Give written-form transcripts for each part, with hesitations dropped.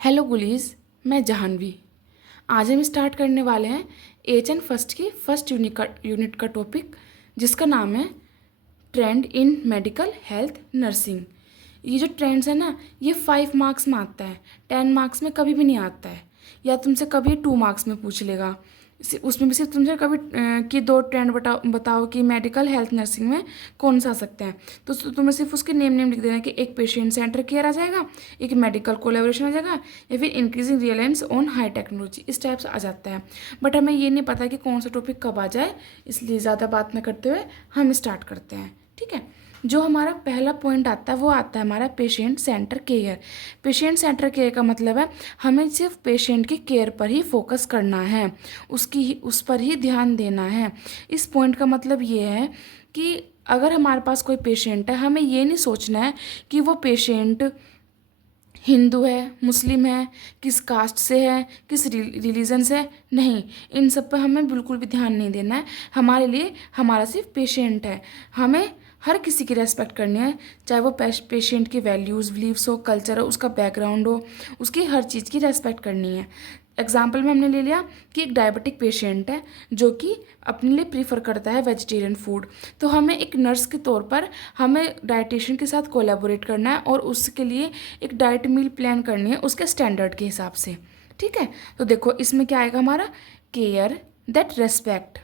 Hello गुलीज, मैं जाह्नवी। आज हम स्टार्ट करने वाले हैं एच एन फर्स्ट की फर्स्ट यूनिट का टॉपिक, जिसका नाम है ट्रेंड इन मेडिकल हेल्थ नर्सिंग। ये जो ट्रेंड्स है ना, ये 5 मार्क्स में आता है, 10 मार्क्स में कभी भी नहीं आता है, या तुमसे कभी 2 मार्क्स में पूछ लेगा। उसमें भी सिर्फ तुमसे कभी कि दो ट्रेंड बताओ कि मेडिकल हेल्थ नर्सिंग में कौन सा आ सकते हैं। तो तुम्हें सिर्फ उसके नेम लिख देना कि एक पेशेंट सेंटर केयर आ जाएगा, एक मेडिकल कोलेबोरेशन आ जाएगा, या फिर increasing Reliance on high technology, इस टाइप से आ जाता है। बट हमें ये नहीं पता कि कौन सा टॉपिक कब आ जाए, इसलिए ज़्यादा बात न करते हुए हम स्टार्ट करते हैं। ठीक है, जो हमारा पहला पॉइंट आता है वो आता है हमारा patient centre care. Patient centre care का मतलब है हमें सिर्फ पेशेंट की केयर पर ही फोकस करना है, उस पर ही ध्यान देना है। इस पॉइंट का मतलब ये है कि अगर हमारे पास कोई पेशेंट है, हमें ये नहीं सोचना है कि वो पेशेंट हिंदू है, मुस्लिम है, किस कास्ट से है, किस रिलीजन से है। नहीं, इन सब पर हमें बिल्कुल भी ध्यान नहीं देना है। हमारे लिए हमारा सिर्फ पेशेंट है, हमें हर किसी की रेस्पेक्ट करनी है, चाहे वो पेशेंट की वैल्यूज़, बिलीव्स हो, कल्चर हो, उसका बैकग्राउंड हो, उसकी हर चीज़ की रेस्पेक्ट करनी है। एग्जाम्पल में हमने ले लिया कि एक डायबिटिक पेशेंट है जो कि अपने लिए प्रीफर करता है वेजिटेरियन फूड, तो हमें एक नर्स के तौर पर हमें डाइटिशियन के साथ कोलैबोरेट करना है और उसके लिए एक डाइट मील प्लान करनी है उसके स्टैंडर्ड के हिसाब से। ठीक है, तो देखो इसमें क्या आएगा हमारा, care that respect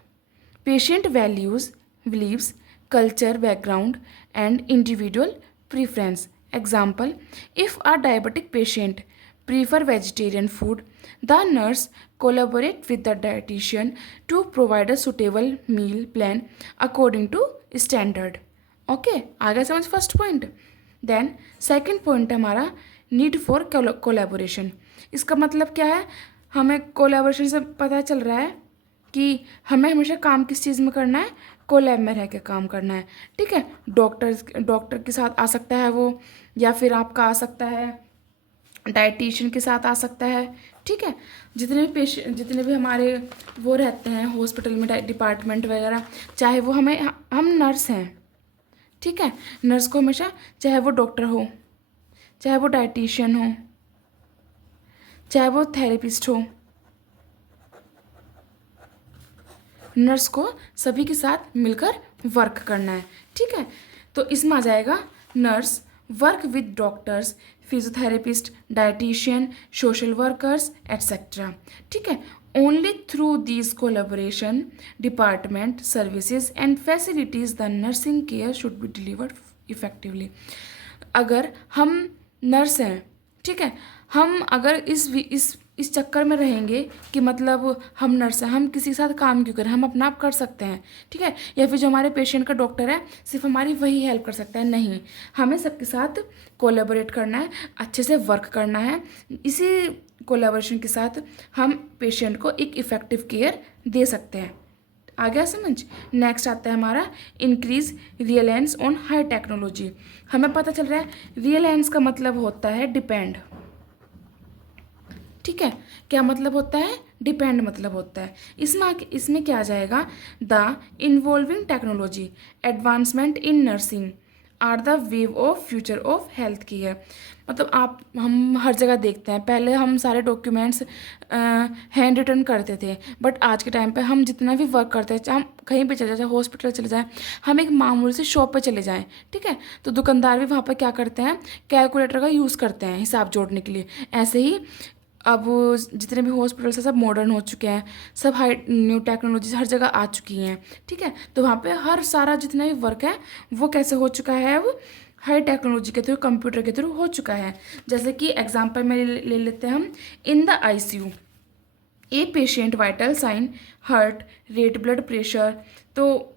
patient values, beliefs, culture background and individual preference. Example, if a diabetic patient prefer vegetarian food, the nurse collaborate with the dietitian to provide a suitable meal plan according to standard. Okay, आ गया समझ first point. Then second point है हमारा need for collaboration. इसका मतलब क्या है, हमें कोलैबोरेशन से पता चल रहा है कि हमें हमेशा काम किस चीज़ में करना है, कोलैब में रह के काम करना है। ठीक है, डॉक्टर के साथ आ सकता है वो, या फिर आपका आ सकता है डाइटिशियन के साथ आ सकता है। ठीक है, जितने भी हमारे वो रहते हैं हॉस्पिटल में डिपार्टमेंट वगैरह, चाहे वो हम नर्स हैं। ठीक है, नर्स को हमेशा, चाहे वो डॉक्टर हो, चाहे वो डाइटिशियन हो, चाहे वो थेरेपिस्ट हो, नर्स को सभी के साथ मिलकर वर्क करना है। ठीक है, तो इसमें आ जाएगा nurse work with doctors, physiotherapist, dietitian, social workers etcetera. ठीक है, only through these collaboration department services and facilities the nursing care should be delivered effectively. अगर हम नर्स हैं, ठीक है, हम अगर इस चक्कर में रहेंगे कि मतलब हम नर्स हैं, हम किसी के साथ काम क्यों करें, हम अपना आप कर सकते हैं। ठीक है, या फिर जो हमारे पेशेंट का डॉक्टर है सिर्फ हमारी वही हेल्प कर सकता है, नहीं, हमें सबके साथ कोलैबोरेट करना है, अच्छे से वर्क करना है। इसी कोलैबोरेशन के साथ हम पेशेंट को एक इफ़ेक्टिव केयर दे सकते हैं। आ गया समझ। नेक्स्ट आता है हमारा increase reliance on high technology. हमें पता चल रहा है रिलायंस का मतलब होता है डिपेंड। ठीक है, क्या मतलब होता है, डिपेंड मतलब होता है। इसमें क्या आ जाएगा, the involving technology advancement in nursing are the wave of future of health care. मतलब हम हर जगह देखते हैं, पहले हम सारे डॉक्यूमेंट्स हैंड रिटन करते थे, बट आज के टाइम पे हम जितना भी वर्क करते हैं, चाहे हम कहीं पे चले जाए, चाहे हॉस्पिटल चले जाएं, हम एक मामूली से शॉप पे चले जाएं, ठीक है, तो दुकानदार भी वहाँ पर क्या करते हैं, कैलकुलेटर का यूज़ करते हैं हिसाब जोड़ने के लिए। ऐसे ही अब जितने भी हॉस्पिटल्स हैं सब मॉडर्न हो चुके हैं, सब हाई न्यू टेक्नोलॉजी हर जगह आ चुकी हैं। ठीक है, तो वहाँ पे हर सारा जितना भी वर्क है वो कैसे हो चुका है, अब हाई टेक्नोलॉजी के थ्रू, कंप्यूटर के थ्रू हो चुका है। जैसे कि एग्जांपल में ले लेते हैं हम, in the ICU a patient vital sign heart rate, blood pressure, तो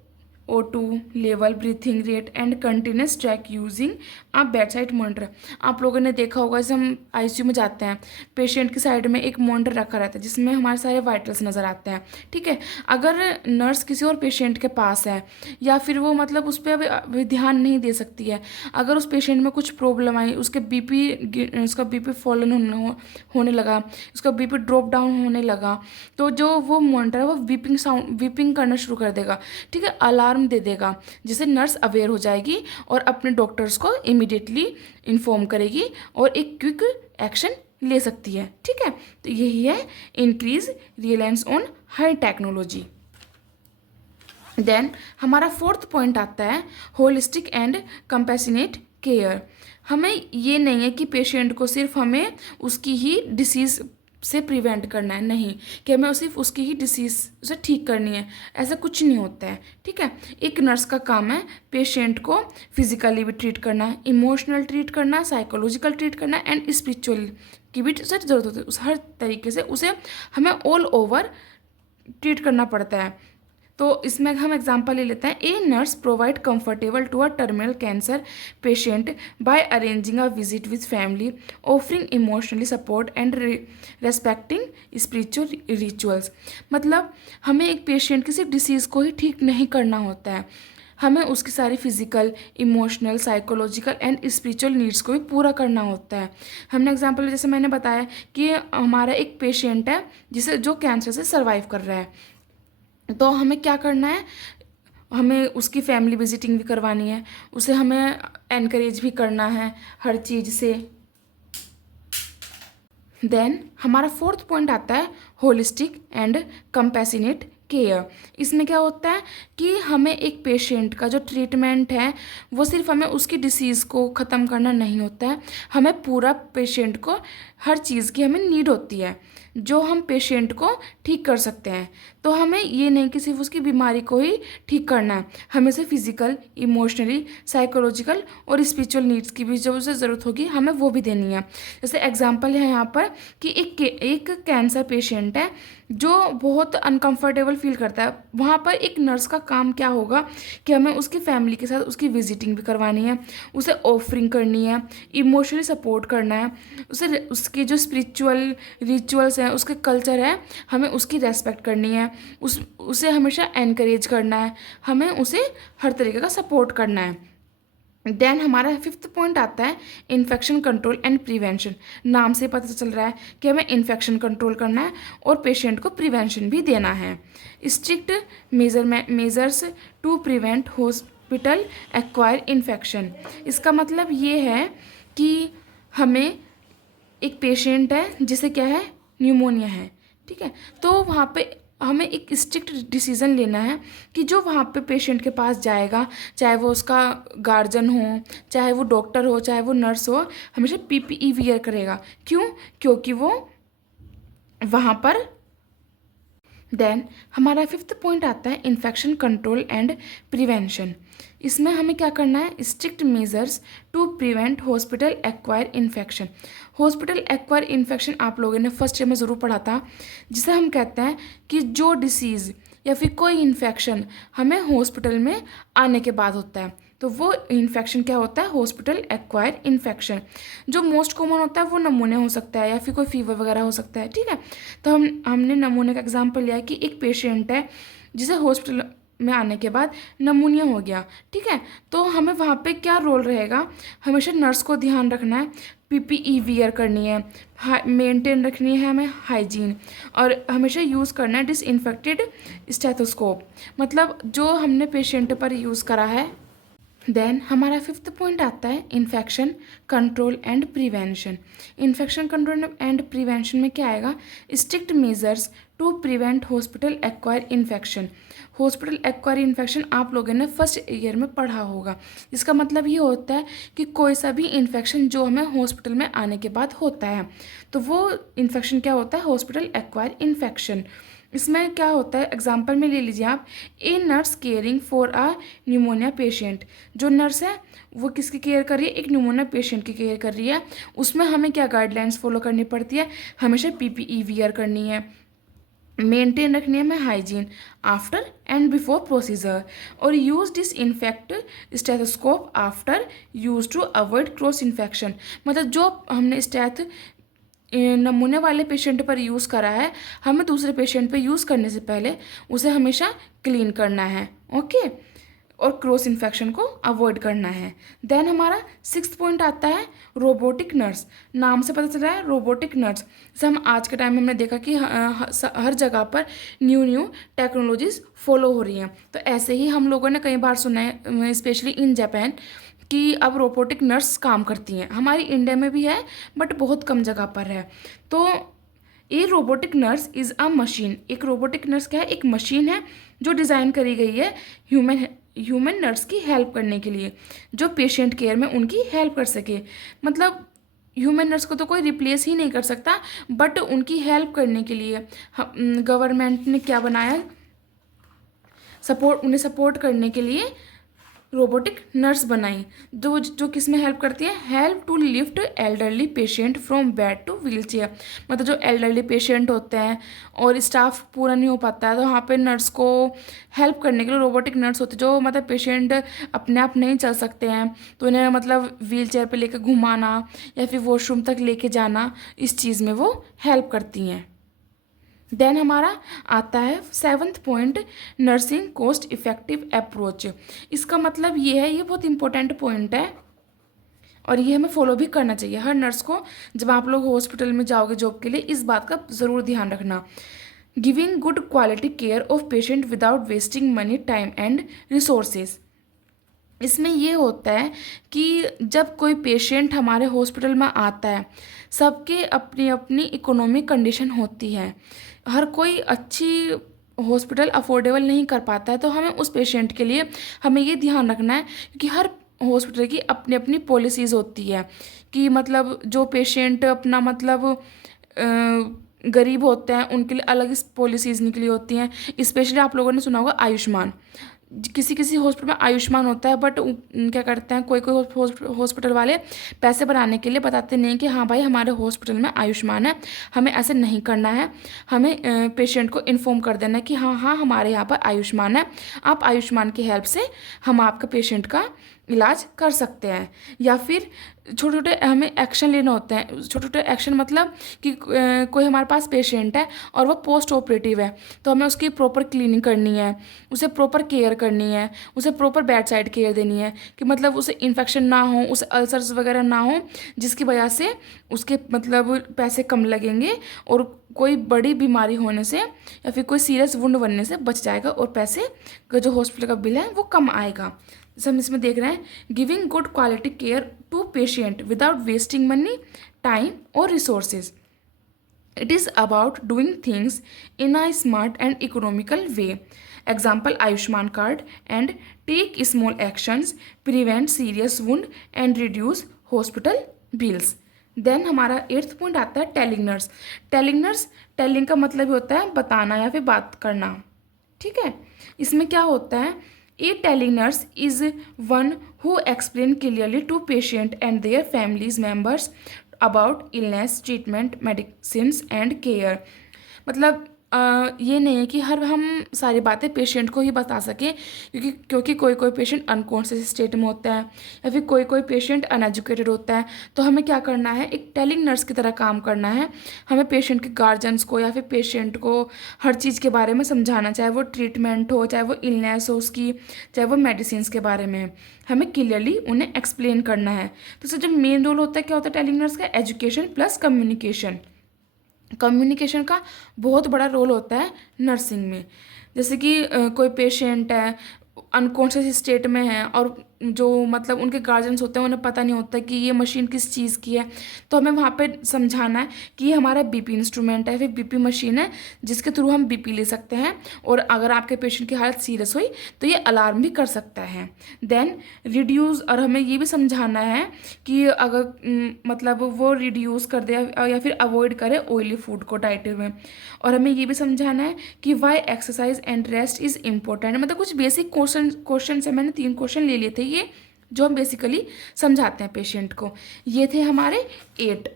O2 level, breathing rate and continuous track using a bed side monitor. आप लोगों ने देखा होगा, जैसे हम आईसीयू में जाते हैं, पेशेंट की साइड में एक मॉनिटर रखा रहता है जिसमें हमारे सारे वाइटल्स नज़र आते हैं। ठीक है, अगर नर्स किसी और पेशेंट के पास है, या फिर वो मतलब उस पर अभी ध्यान नहीं दे सकती है, अगर उस पेशेंट में कुछ प्रॉब्लम आई, उसका बीपी फॉलन होने लगा, उसका बीपी ड्रॉप डाउन होने लगा, तो जो वो मॉनिटर है वो वीपिंग करना शुरू कर देगा। ठीक है, अलार्म दे देगा, जिससे नर्स अवेयर हो जाएगी और अपने डॉक्टर्स को इमीडिएटली इन्फॉर्म करेगी और एक क्विक एक्शन ले सकती है। ठीक है, तो यही है increase reliance on high technology. Then हमारा फोर्थ पॉइंट आता है होलिस्टिक एंड कंपैशनेट केयर। हमें ये नहीं है कि पेशेंट को सिर्फ हमें उसकी ही डिसीज़ से प्रिवेंट करना है, नहीं कि हमें सिर्फ उसकी ही डिसीज़ से ठीक करनी है, ऐसा कुछ नहीं होता है। ठीक है, एक नर्स का काम है पेशेंट को फिजिकली भी ट्रीट करना, इमोशनल ट्रीट करना, साइकोलॉजिकल ट्रीट करना एंड स्पिरिचुअल की भी ज़रूरत होती है। उस हर तरीके से उसे हमें ऑल ओवर ट्रीट करना पड़ता है। तो इसमें हम एग्जांपल ले लेते हैं। A nurse provide comfortable to a terminal cancer patient by arranging a visit with family, offering emotionally support and respecting spiritual rituals. मतलब हमें एक पेशेंट की सिर्फ डिसीज़ को ही ठीक नहीं करना होता है, हमें उसकी सारी physical, emotional, psychological and spiritual needs को भी पूरा करना होता है। हमने एग्जांपल जैसे मैंने बताया कि हमारा एक पेशेंट है जिसे जो कैंसर से सर्वाइव कर रहा है, तो हमें क्या करना है, हमें उसकी फैमिली विजिटिंग भी करवानी है, उसे हमें एनकरेज भी करना है हर चीज़ से। देन हमारा फोर्थ पॉइंट आता है होलिस्टिक एंड कंपैशनेट केयर। इसमें क्या होता है कि हमें एक पेशेंट का जो ट्रीटमेंट है वो सिर्फ हमें उसकी डिसीज़ को ख़त्म करना नहीं होता है, हमें पूरा पेशेंट को हर चीज़ की हमें नीड होती है जो हम पेशेंट को ठीक कर सकते हैं। तो हमें ये नहीं कि सिर्फ उसकी बीमारी को ही ठीक करना है, हमें से फिजिकल, इमोशनली, साइकोलॉजिकल और स्पिरिचुअल नीड्स की भी जो उसे ज़रूरत होगी हमें वो भी देनी है। जैसे एग्जांपल है यहाँ पर कि एक कैंसर पेशेंट है जो बहुत अनकंफर्टेबल फील करता है, वहाँ पर एक नर्स का काम क्या होगा कि हमें उसकी फैमिली के साथ उसकी विजिटिंग भी करवानी है, उसे ऑफरिंग करनी है, इमोशनली सपोर्ट करना है, उसे उसके जो स्पिरिचुअल रिचुअल्स हैं, उसके कल्चर है, हमें उसकी रेस्पेक्ट करनी है, उसे हमेशा एनकरेज करना है, हमें उसे हर तरीके का सपोर्ट करना है। देन हमारा फिफ्थ पॉइंट आता है इन्फेक्शन कंट्रोल एंड प्रिवेंशन। नाम से पता चल रहा है कि हमें इन्फेक्शन कंट्रोल करना है और पेशेंट को प्रिवेंशन भी देना है। Strict measures to prevent hospital acquire infection. इसका मतलब ये है कि हमें एक पेशेंट है जिसे क्या है, न्यूमोनिया है। ठीक है, तो वहाँ पे हमें एक स्ट्रिक्ट डिसीज़न लेना है कि जो वहाँ पे पेशेंट के पास जाएगा, चाहे वो उसका गार्जियन हो, चाहे वो डॉक्टर हो, चाहे वो नर्स हो, हमेशा पीपीई वियर करेगा। क्यों? क्योंकि वो वहाँ पर। देन हमारा फिफ्थ पॉइंट आता है इन्फेक्शन कंट्रोल एंड प्रिवेंशन। इसमें हमें क्या करना है, strict measures to prevent hospital acquire infection. Hospital acquire infection आप लोगों ने फर्स्ट ईयर में ज़रूर पढ़ा था, जिसे हम कहते हैं कि जो डिसीज़ या फिर कोई इन्फेक्शन हमें हॉस्पिटल में आने के बाद होता है, तो वो इन्फेक्शन क्या होता है, हॉस्पिटल एक्वायर इन्फेक्शन। जो मोस्ट कॉमन होता है वो नमूने हो सकता है या फिर कोई फीवर वगैरह हो सकता है। ठीक है, तो हमने नमूने का एग्जांपल लिया कि एक पेशेंट है जिसे हॉस्पिटल में आने के बाद नमूनिया हो गया। ठीक है, तो हमें वहाँ पे क्या रोल रहेगा, हमेशा नर्स को ध्यान रखना है, पीपीई वियर करनी है, मेंटेन रखनी है हमें हाइजीन, और हमेशा यूज़ करना है डिसइंफेक्टेड स्टेथोस्कोप, मतलब जो हमने पेशेंट पर यूज़ करा है। देन हमारा फिफ्थ पॉइंट आता है infection control and prevention. Infection control and prevention में क्या आएगा, strict measures to prevent hospital acquire infection. Hospital acquire infection आप लोगों ने फर्स्ट ईयर में पढ़ा होगा। इसका मतलब ये होता है कि कोई सा भी इन्फेक्शन जो हमें हॉस्पिटल में आने के बाद होता है, तो वो इन्फेक्शन क्या होता है, हॉस्पिटल एक्वायर इन्फेक्शन। इसमें क्या होता है, एग्जाम्पल में ले लीजिए आप, a nurse caring for a pneumonia patient. जो नर्स है वो किसकी केयर कर रही है, एक न्यूमोनिया पेशेंट की केयर कर रही है। उसमें हमें क्या गाइडलाइंस फॉलो करनी पड़ती है, हमेशा पीपीई वियर करनी है, मेंटेन रखनी है हमें hygiene after and before procedure, और use disinfect stethoscope after use to avoid cross infection. मतलब जो हमने स्टेथ नमूने वाले पेशेंट पर यूज़ करा है, हमें दूसरे पेशेंट पर यूज़ करने से पहले उसे हमेशा क्लीन करना है। ओके, और क्रॉस इन्फेक्शन को अवॉइड करना है। देन हमारा सिक्स्थ पॉइंट आता है रोबोटिक नर्स। नाम से पता चल रहा है रोबोटिक नर्स। जैसे हम आज के टाइम में हमने देखा कि हर जगह पर न्यू टेक्नोलॉजीज फॉलो हो रही हैं, तो ऐसे ही हम लोगों ने कई बार सुना है, स्पेशली इन जापान, कि अब रोबोटिक नर्स काम करती हैं। हमारी इंडिया में भी है बट बहुत कम जगह पर है। तो a robotic nurse is a machine. एक रोबोटिक नर्स क्या है? एक मशीन है जो डिज़ाइन करी गई है ह्यूमन नर्स की हेल्प करने के लिए, जो पेशेंट केयर में उनकी हेल्प कर सके। मतलब ह्यूमन नर्स को तो कोई रिप्लेस ही नहीं कर सकता, बट उनकी हेल्प करने के लिए गवर्नमेंट ने क्या बनाया? उन्हें सपोर्ट करने के लिए रोबोटिक नर्स बनाई, जो किस में हेल्प करती है? Help to lift elderly patient from bed to wheel chair. मतलब जो एल्डरली पेशेंट होते हैं और स्टाफ पूरा नहीं हो पाता है, तो वहाँ पे नर्स को हेल्प करने के लिए रोबोटिक नर्स होती है, जो मतलब पेशेंट अपने आप नहीं चल सकते हैं तो उन्हें मतलब व्हील चेयर पर लेकर घुमाना या फिर वॉशरूम तक लेके जाना, इस चीज़ में वो हेल्प करती हैं। देन हमारा आता है 7th point, nursing cost effective approach. इसका मतलब ये है, ये बहुत इंपॉर्टेंट पॉइंट है और ये हमें फॉलो भी करना चाहिए हर नर्स को। जब आप लोग हॉस्पिटल में जाओगे जॉब के लिए, इस बात का ज़रूर ध्यान रखना। Giving good quality care of patient without wasting money, time and resources. इसमें ये होता है कि जब कोई पेशेंट हमारे हॉस्पिटल में आता है, सबके अपनी अपनी इकोनॉमिक कंडीशन होती है, हर कोई अच्छी हॉस्पिटल अफोर्डेबल नहीं कर पाता है, तो हमें उस पेशेंट के लिए हमें ये ध्यान रखना है, क्योंकि हर हॉस्पिटल की अपनी अपनी पॉलिसीज़ होती है कि मतलब जो पेशेंट अपना मतलब गरीब होते हैं उनके लिए अलग पॉलिसीज़ निकली होती हैं। स्पेशली आप लोगों ने सुना होगा आयुष्मान। किसी किसी हॉस्पिटल में आयुष्मान होता है, बट क्या करते हैं कोई कोई हॉस्पिटल वाले पैसे बनाने के लिए बताते नहीं कि हाँ भाई हमारे हॉस्पिटल में आयुष्मान है। हमें ऐसे नहीं करना है, हमें पेशेंट को इन्फॉर्म कर देना है कि हाँ हाँ हमारे यहाँ पर आयुष्मान है, आप आयुष्मान की हेल्प से हम आपका पेशेंट का इलाज कर सकते हैं। या फिर छोटे छोटे हमें एक्शन लेना होते हैं। छोटे छोटे एक्शन मतलब कि कोई हमारे पास पेशेंट है और वो पोस्ट ऑपरेटिव है, तो हमें उसकी प्रॉपर क्लीनिंग करनी है, उसे प्रॉपर केयर करनी है, उसे प्रॉपर बेड साइड केयर देनी है कि मतलब उसे इन्फेक्शन ना हो, उसे अल्सर्स वगैरह ना हो, जिसकी वजह से उसके मतलब पैसे कम लगेंगे और कोई बड़ी बीमारी होने से या फिर कोई सीरियस वुंड बनने से बच जाएगा और पैसे का जो हॉस्पिटल का बिल है वो कम आएगा। जैसे हम इसमें देख रहे हैं, giving good quality care to patient without wasting money, time और resources. It is about doing things in a smart and economical way. Example Ayushman card, and take small actions, prevent serious wound and reduce hospital bills. Then हमारा 8th point आता है telling nurse. Telling का मतलब होता है बताना या फिर बात करना। ठीक है, इसमें क्या होता है? A telling nurse is one who explain clearly to patient and their families members about illness, treatment, medicines and care. मतलब ये नहीं है कि हम सारी बातें पेशेंट को ही बता सकें, क्योंकि कोई कोई पेशेंट अनकॉन्शियस स्टेट में होता है या फिर कोई कोई पेशेंट अनएजुकेटेड होता है। तो हमें क्या करना है? एक टेलिंग नर्स की तरह काम करना है। हमें पेशेंट के गार्जियंस को या फिर पेशेंट को हर चीज़ के बारे में समझाना, चाहे वो ट्रीटमेंट हो, चाहे वो इलनेस हो उसकी, चाहे वो मेडिसिन के बारे में, हमें क्लियरली उन्हें एक्सप्लेन करना है। तो इससे जो मेन रोल होता है क्या होता है टेलिंग नर्स का? Education plus communication. कम्युनिकेशन का बहुत बड़ा रोल होता है नर्सिंग में। जैसे कि कोई पेशेंट है अनकॉन्शियस स्टेट में है और जो मतलब उनके गार्जियंस होते हैं उन्हें पता नहीं होता कि ये मशीन किस चीज़ की है, तो हमें वहाँ पे समझाना है कि ये हमारा बीपी इंस्ट्रूमेंट है, फिर बीपी मशीन है जिसके थ्रू हम बीपी ले सकते हैं, और अगर आपके पेशेंट की हालत सीरियस हुई तो ये अलार्म भी कर सकता है। देन रिड्यूस, और हमें ये भी समझाना है कि अगर मतलब वो रिड्यूस कर दे या फिर अवॉइड करे ऑयली फूड को डाइट में। और हमें ये भी समझाना है कि why exercise and rest is important. मतलब कुछ बेसिक क्वेश्चन से मैंने 3 क्वेश्चन ले लिए थे ये, जो हम बेसिकली समझाते हैं पेशेंट को। ये थे हमारे 8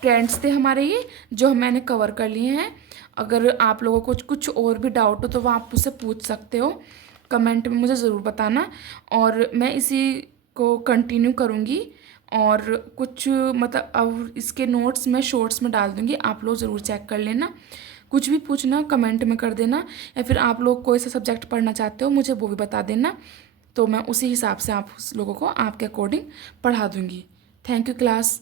ट्रेंड्स थे हमारे, ये जो मैंने कवर कर लिए हैं। अगर आप लोगों को कुछ और भी डाउट हो तो वह आप मुझसे पूछ सकते हो, कमेंट में मुझे ज़रूर बताना, और मैं इसी को कंटिन्यू करूँगी। और कुछ मतलब अब इसके नोट्स मैं शॉर्ट्स में डाल दूँगी, आप लोग ज़रूर चेक कर लेना। कुछ भी पूछना कमेंट में कर देना, या फिर आप लोग कोई सा सब्जेक्ट पढ़ना चाहते हो मुझे वो भी बता देना, तो मैं उसी हिसाब से आप लोगों को आपके अकॉर्डिंग पढ़ा दूँगी। Thank you class.